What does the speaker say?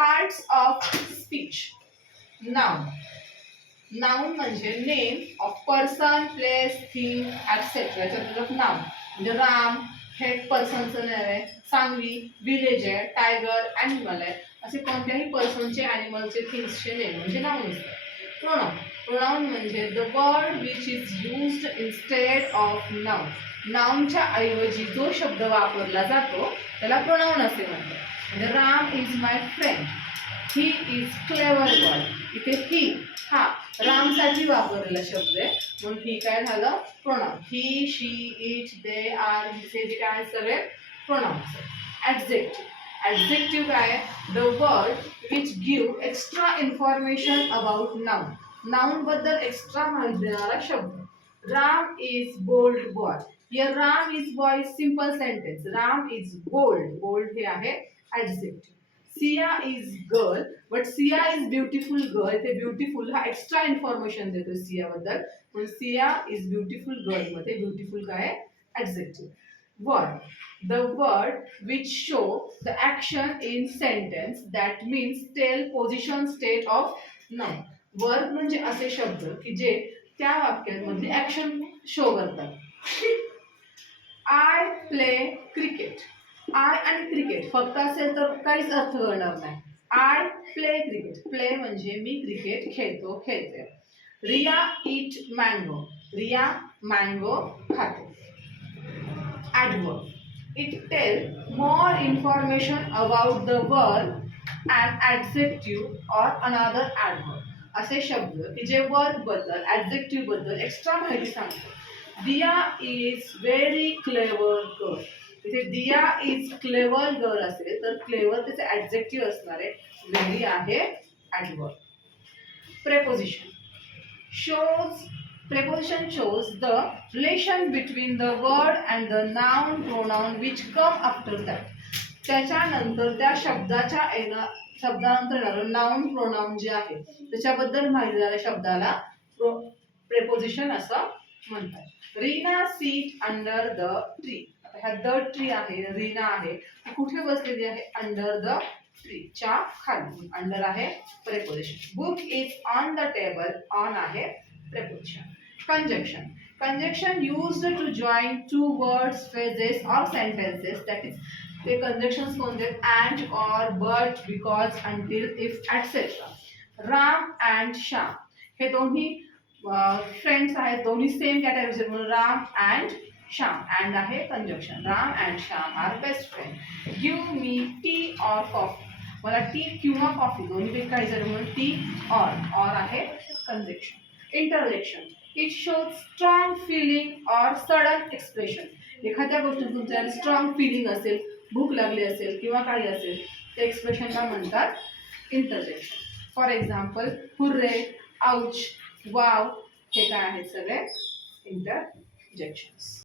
Parts of speech. Noun. Noun म्हणजे name of person, place, thing etcetera. याच्यात noun म्हणजे राम हे पर्सनचं नाव आहे, सांगवी विलेज आहे, टायगर ॲनिमल आहे. असे कोणत्याही पर्सनचे, ॲनिमलचे, थिंग्सचे नेम म्हणजे नाउन असतात. प्रोनाउन. प्रोनाउन म्हणजे the word which is used instead of noun. नाउनच्या ऐवजी जो शब्द वापरला जातो त्याला प्रोनाउन असे म्हणतात. म्हणजे Ram is my friend, he is clever boy. इथे ही हा रामसाठी वापरलेला शब्द आहे म्हणून ही काय झालं pronoun. He, she, it, they, are, हे जे काय सगळे प्रोनाउन्स. ॲडजेक्टिव्ह. ॲडजेक्टिव्ह काय? The word which give extra information about noun. Noun बद्दल एक्स्ट्रा माहिती देणारा शब्द. Ram is bold boy. Here Ram is boy simple sentence. Ram is bold. Bold हे आहे adjective. Siya is girl but Siya is beautiful girl. ते beautiful हा extra information देतो सिया बद्दल म्हणून सिया इज ब्युटिफुल गर्ल मध्ये ब्युटिफुल काय आहे adjective. Word. The word which show the action in sentence that means tell position state of noun. Word म्हणजे असे शब्द की जे त्या वाक्यांमधली ॲक्शन शो करतात. I play cricket. आय आणि क्रिकेट फक्त असेल तर काहीच अर्थ करणार नाही. I play cricket. प्ले म्हणजे मी क्रिकेट खेळतो, खेळते. Riya eat mango. Riya mango खाते. Adverb. It tell more information about the word and adjective or another adverb. असे शब्द की जे वर्ड बद्दल ॲडजेक्टिव्ह बद्दल एक्स्ट्रा माहिती सांगतात. दिया इज व्हेरी क्लेवर गर्ल. इथे दिया इज क्लेवर गर्ल असेल तर क्लेवर त्याचे ॲडजेक्टिव्ह असणार आहे. व्हेरी आहे adverb. Preposition. Shows. Preposition shows the relation between the word and the noun pronoun which come after that. त्याच्यानंतर त्या शब्दानंतर येणारं नाउन प्रोनाउन जे आहे त्याच्याबद्दल माहिती देणाऱ्या शब्दाला प्रेपोजिशन असं म्हणतात. Reena seat under the tree. ह्या द ट्री आहे, रीना आहे, ती कुठे बसलेली आहे अंडर द ट्री च्या खाली. अंडर आहे preposition. Book is on the table. On आहे preposition. Conjunction. Conjunction used to join two words, phrases or sentences. That is, the conjunctions कोणते? And, or, but, because, until, if, etc. Ram and Shyam. हे दोन्ही friends आहेत, दोन्ही same कॅटेगरीचे म्हणून Ram and Shyam. And आहे conjunction. Ram and Shyam are best friend. Give me tea or coffee. मला tea किंवा कॉफी दोन्ही काही जरी म्हणून टी ऑर. ऑर आहे conjunction. Interjection. It shows strong feeling or sudden expression. एखाद्या गोष्टीत तुमच्या स्ट्रॉंग फिलिंग असेल, भूक लागली असेल किंवा काही असेल ते एक्सप्रेशनला म्हणतात interjection. For example hurray, ouch, wow हे काय आहेत सगळे इंटरजेक्शन्स.